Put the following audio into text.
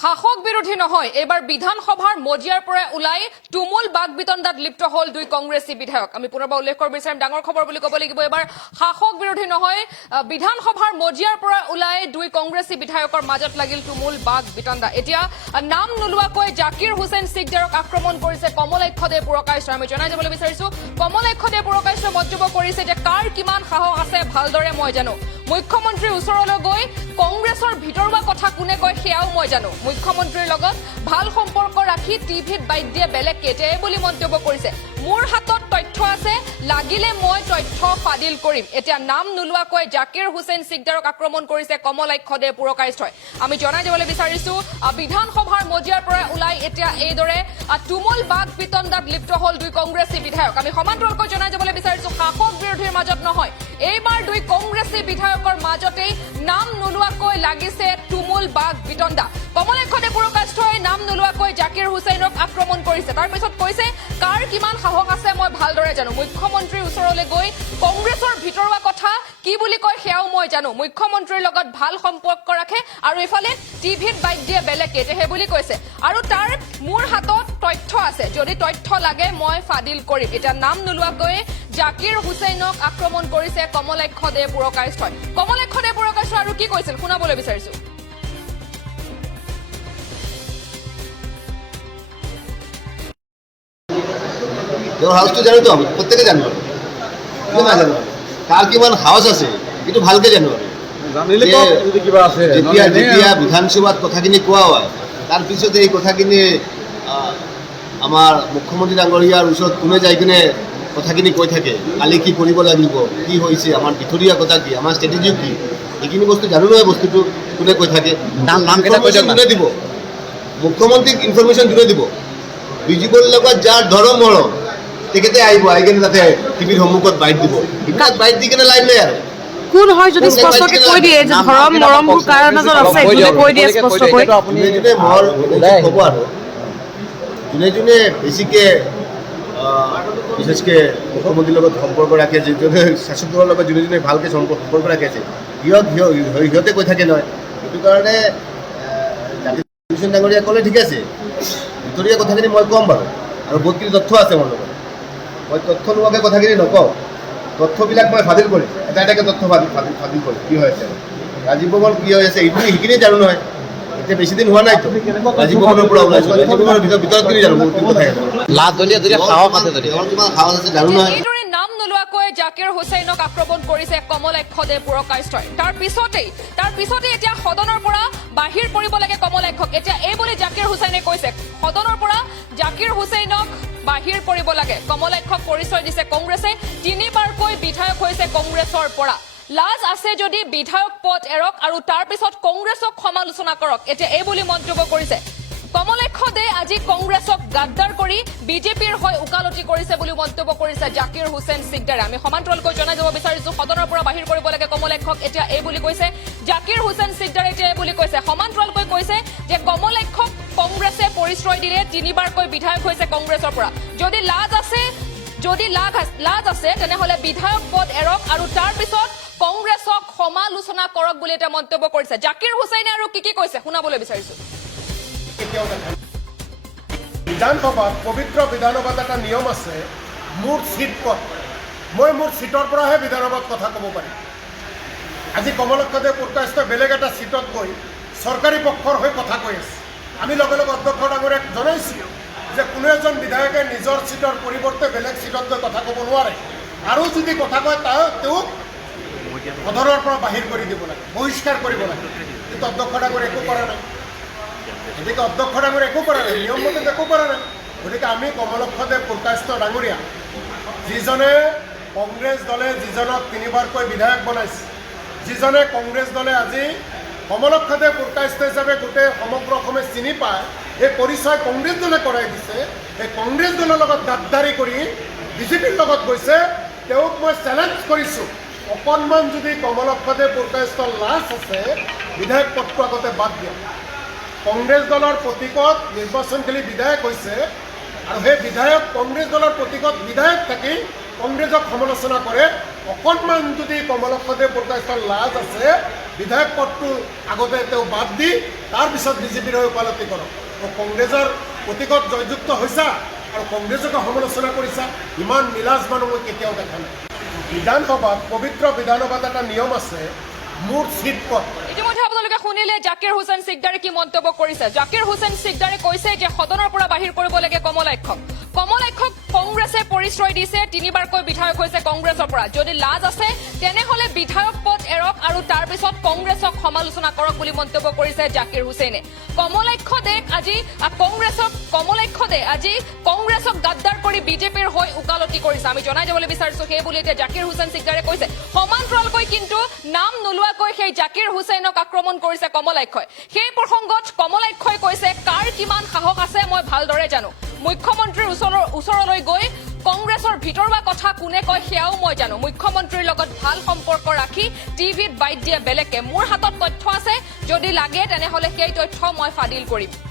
শাসক বিৰোধী নহয় এবাৰ বিধানসভাৰ মজিয়াৰ পৰা ওলাই তুমুল বাক বিতণ্ডাত লিপ্ত হল দুই কংগ্ৰেছী বিধায়ক। আমি পুনৰবাৰ উল্লেখ কৰিব বিচাৰিম, ডাঙৰ খবৰ বুলি ক'ব লাগিব। এবাৰ শাসক বিৰোধী নহয়, বিধানসভাৰ মজিয়াৰ পৰা ওলাই দুই কংগ্ৰেছী বিধায়কৰ মাজত লাগিল তুমুল বাক বিতণ্ডা। এতিয়া নাম নোলোৱাকৈ জাকিৰ হুছেইন সিকদাৰক আক্ৰমণ কৰিছে কমলাক্ষদেৱ পুৰকায়স্থই। আমি জনাই যাবলৈ বিচাৰিছো, কমলাক্ষদেৱ পুৰকায়স্থই মন্তব্য কৰিছে যে কাৰ কিমান সাহস আছে ভালদৰে মই জানো। মুখ্যমন্ত্ৰীৰ ওচৰলৈ গৈ কংগ্ৰেছৰ ভিতৰুৱা কথা কোনে কয় সেয়াও মই জানো। মুখ্যমন্ত্ৰীৰ লগত ভাল সম্পৰ্ক ৰাখি টিভিত বাইট দিয়ে বেলেগকে, এতিয়া এই বুলি মন্তব্য কৰিছে। মোৰ হাতত তথ্য আছে, লাগিলে মই তথ্য ফাদিল কৰিম। এতিয়া নাম নোলোৱাকৈ জাকিৰ হুছেইন সিকদাৰক আক্ৰমণ কৰিছে কমলাক্ষদেৱ পুৰকায়স্থই। আমি জনাই যাবলৈ বিচাৰিছো, বিধানসভাৰ মজিয়াৰ পৰা ওলাই এতিয়া এইদৰে তুমুল বাক বিতণ্ডাত লিপ্ত হল দুই কংগ্ৰেছী বিধায়ক। আমি সমান্তৰালকৈ জনাই যাবলৈ বিচাৰিছো, শাসক বিৰোধীৰ মাজত নহয়, এইবাৰ দুই কংগ্ৰেছী বিধায়কৰ মাজতেই নাম নোলোৱাকৈ লাগিছে তুমুল বাক বিতণ্ডা। কমলাক্ষদেৱ পুৰকায়স্থই নাম নোলোৱাকৈ জাকিৰ হুছেইনক আক্ৰমণ কৰিছে। তাৰ পিছত কৈছে কাৰ কিমান সাহস আছে মই ভালদৰে জানো। মুখ্যমন্ত্ৰীৰ ওচৰলৈ গৈ কংগ্ৰেছৰ ভিতৰুৱা কথা কি বুলি কয় সেয়াও মই জানো। মুখ্যমন্ত্ৰীৰ লগত ভাল সম্পৰ্ক ৰাখে আৰু ইফালে টিভিত বাইট দিয়ে বেলেগকে, এতিয়া সেই বুলি কৈছে। আৰু তাৰ মোৰ হাতত তথ্য আছে, যদি তথ্য লাগে মই ফাদিল কৰিম। এতিয়া নাম নোলোৱাকৈ জাকিৰ হুছেইনক আক্ৰমণ কৰিছে কমলাক্ষদেৱ পুৰকায়স্থই। কমলাক্ষদেৱ পুৰকায়স্থই আৰু কি কৈছিল শুনাবলৈ বিচাৰিছো। হাউসটো জানো তো, প্ৰত্যেকে জানো, না জানো কাৰ কিমান সাহস আছে কিন্তু ভালকে জানো। যেতিয়া বিধানসভাত কথাখিনি কোৱা হয়, তাৰ পিছতে এই কথাখিনি আমাৰ মুখ্যমন্ত্ৰী ডাঙৰীয়াৰ ওচৰত কোনে যাই কিনে কথাখিনি কৈ থাকে, কালি কি কৰিব লাগিব, কি হৈছে, আমাৰ ভিতৰীয়া কথা কি, আমাৰ ষ্ট্ৰেটেজি কি, এইখিনি বস্তু জানো নহয়। বস্তুটো কোনে কৈ থাকে, কোনে দিব, মুখ্যমন্ত্ৰীক ইনফৰমেশ্যন কোনে দিব, বিজেপিৰ লগত যাৰ ধৰম মৰম তেখেতে আহিব, আহি কিনে তাতে টিভিৰ সন্মুখত বাইট দিব। এইবিলাক বাইট দি কিনে লাইভ নাই আৰু কোন হয় যদি স্পষ্টকৈ কৈ দিয়ে যে ধৰম মৰমবোৰ কাৰ মাজত আছে, যদি কৈ দিয়ে স্পষ্টকৈ যোনে যোনে মোৰ হ'ব আৰু যোনে যোনে বেছিকৈ বিশেষকৈ মুখ্যমন্ত্ৰীৰ লগত সম্পৰ্ক ৰাখে, যোনে শাসক দলৰ লগত যোনে যোনে ভালকৈ সম্পৰ্ক ৰাখিছে, সিহঁতে কৈ থাকে নহয়। সেইটো কাৰণে জাকিৰ হুছেইন ডাঙৰীয়া ক'লে ঠিক আছে, ভিতৰীয়া কথাখিনি মই ক'ম বাৰু, আৰু বহুতখিনি তথ্য আছে মোৰ লগত। মই তথ্য নোহোৱাকৈ কথাখিনি নকওঁ, তথ্যবিলাক মই ফাদিল কৰিম, এটা এটাকৈ তথ্য ফাদিল কৰিম কি হৈ আছে, ৰাজীৱ ভৱন কি হৈ আছে এইটো সেইখিনি জানো নহয়। এতিয়া বেছি দিন হোৱা নাইতো ৰাজীৱ ভৱনৰ পৰা ওলাইছোঁ, ৰাজীৱ ভৱনৰ ভিতৰত কিনি জানো বহুত কথা সাহস আছে জানো নহয়। নাম নোলোৱাকৈ জাকিৰ হুছেইনক আক্ৰমণ কৰিছে কমলাক্ষদেৱ পুৰকায়স্থই। তাৰ পিছতে এতিয়া সদনৰ পৰা বাহিৰ কৰিব লাগে কমলাক্ষক। এতিয়া এই বুলি জাকিৰ হুছেইনে কৈছে, সদনৰ পৰা জাকিৰ হুছেইনক বাহিৰ কৰিব লাগে। কমলাক্ষক পৰিচয় দিছে কংগ্ৰেছে, তিনিবাৰকৈ বিধায়ক হৈছে কংগ্ৰেছৰ পৰা। লাজ আছে যদি বিধায়ক পদ এৰক আৰু তাৰ পিছত কংগ্ৰেছক সমালোচনা কৰক, এতিয়া এই বুলি মন্তব্য কৰিছে। কমলাক্ষদে আজি কংগ্ৰেছক গাদ্দাৰ কৰি বিজেপিৰ হৈ ওকালতি কৰিছে বুলি মন্তব্য কৰিছে জাকিৰ হুছেইন সিকদাৰে। আমি সমান্তৰালকৈ জনাই যাব বিচাৰিছো, সদনৰ পৰা বাহিৰ কৰিব লাগে কমলাক্ষক, এতিয়া এই বুলি কৈছে জাকিৰ হুছেইন সিকদাৰে। এতিয়া এই বুলি কৈছে, সমান্তৰালকৈ কৈছে যে কমলাক্ষক কংগ্ৰেছে পৰিচয় দিলে, তিনিবাৰকৈ বিধায়ক হৈছে কংগ্ৰেছৰ পৰা। যদি লাজ আছে তেনেহলে বিধায়ক পদ এৰক আৰু তাৰ পিছত কংগ্ৰেছক সমালোচনা কৰক বুলি এটা মন্তব্য কৰিছে জাকিৰ হুছেইনে। আৰু কি কৈছে শুনাবলৈ বিচাৰিছো। বিধানসভাত পবিত্ৰ বিধানসভাত এটা নিয়ম আছে, মোৰ চিট পদ, মই মোৰ চিটৰ পৰাহে বিধানসভাত কথা ক'ব পাৰিম। আজি কমলাক্ষদেৱ পুৰকায়স্থই বেলেগ এটা চিটত গৈ চৰকাৰী পক্ষৰ হৈ কথা কৈ আছে। আমি লগে লগে অধ্যক্ষ ডাঙৰীয়াক জনাইছোঁ যে কোনো এজন বিধায়কে নিজৰ চিটৰ পৰিৱৰ্তে বেলেগ চিটত গৈ কথা ক'ব নোৱাৰে, আৰু যদি কথা কয় তেওঁক সদনৰ পৰা বাহিৰ কৰি দিব লাগে, বহিষ্কাৰ কৰিব লাগে। কিন্তু অধ্যক্ষ ডাঙৰীয়া একো কৰা নাই। গতিকে অধ্যক্ষ ডাঙৰীয়া একো কৰা নাই, নিয়ম মতে একো কৰা নাই। গতিকে আমি কমলাক্ষদেৱ পুৰকায়স্থ ডাঙৰীয়া, যিজনে কংগ্ৰেছ দলে যিজনক তিনিবাৰকৈ বিধায়ক বনাইছে, যিজনে কংগ্ৰেছ দলে আজি কমলাক্ষদেৱ পুৰকায়স্থ হিচাপে গোটেই সমগ্ৰ অসমে চিনি পায়, এই পৰিচয় কংগ্ৰেছ দলে কৰাই দিছে। এই কংগ্ৰেছ দলৰ লগত গাদ্দাৰী কৰি বিজেপিৰ লগত গৈছে, তেওঁক মই চেলেঞ্জ কৰিছোঁ, অকণমান যদি কমলাক্ষদেৱ পুৰকায়স্থৰ লাজ আছে বিধায়ক পদটো আগতে বাদ দিয়ক। কংগ্ৰেছ দলৰ প্ৰতীকত নিৰ্বাচন খেলি বিধায়ক হৈছে, আৰু সেই বিধায়ক কংগ্ৰেছ দলৰ প্ৰতীকত বিধায়ক থাকি কংগ্ৰেছক সমালোচনা কৰে অকণমান যদি কমলক্ষদে বৰদলৈৰ লাজ আছে বিধায়ক পদটো আগতে তেওঁ বাদ দি তাৰপিছত বিজেপিৰ হৈ ওকালতি কৰক কংগ্ৰেছৰ প্ৰতীকত জয়যুক্ত হৈছা আৰু কংগ্ৰেছকে সমালোচনা কৰিছা ইমান নিলাজ মানুহ মই কেতিয়াও দেখা নাই বিধানসভাত পবিত্ৰ বিধানসভাত এটা নিয়ম আছে মুঠ চিট পদ ইতিমধ্যে আপোনালোকে শুনিলে জাকিৰ হুছেইন সিকদাৰে কি মন্তব্য কৰিছে জাকিৰ হুছেইন সিকদাৰে কৈছে যে সদনৰ পৰা বাহিৰ কৰিব লাগে কমলাক্ষক কংগ্ৰেছে পৰিচয় দিছে তিনিবাৰকৈ বিধায়ক হৈছে কংগ্ৰেছৰ পৰা যদি লাজ আছে তেনেহলে বিধায়ক পদ এৰক আৰু তাৰ পিছত কংগ্ৰেছক সমালোচনা কৰক বুলি মন্তব্য কৰিছে জাকিৰ হুছেইনে কমলাক্ষদে আজি কংগ্ৰেছক গাদ্দাৰ কৰি বিজেপিৰ হৈ উকালতি কৰিছে আমি জনাই যাবলৈ বিচাৰিছো সেই বুলি এতিয়া জাকিৰ হুছেইন সিকদাৰে কৈছে সমান্তৰালকৈ কিন্তু নাম নোলোৱাকৈ সেই জাকিৰ হুছেইনক আক্ৰমণ কৰিছে কমলাক্ষই সেই প্ৰসংগত কমলাক্ষই কৈছে কাৰ কিমান সাহস আছে মই ভালদৰে জানো মুখ্যমন্ত্ৰীৰ ওচৰলৈ গৈ কংগ্ৰেছৰ ভিতৰুৱা কথা কোনে কয় সেয়াও মই জানো মুখ্যমন্ত্ৰীৰ লগত ভাল সম্পৰ্ক ৰাখি টিভিত বাইট দিয়া বেলেগে মোৰ হাতত তথ্য আছে যদি লাগে তেনেহলে সেই তথ্য মই ফাদিল কৰিম